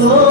너.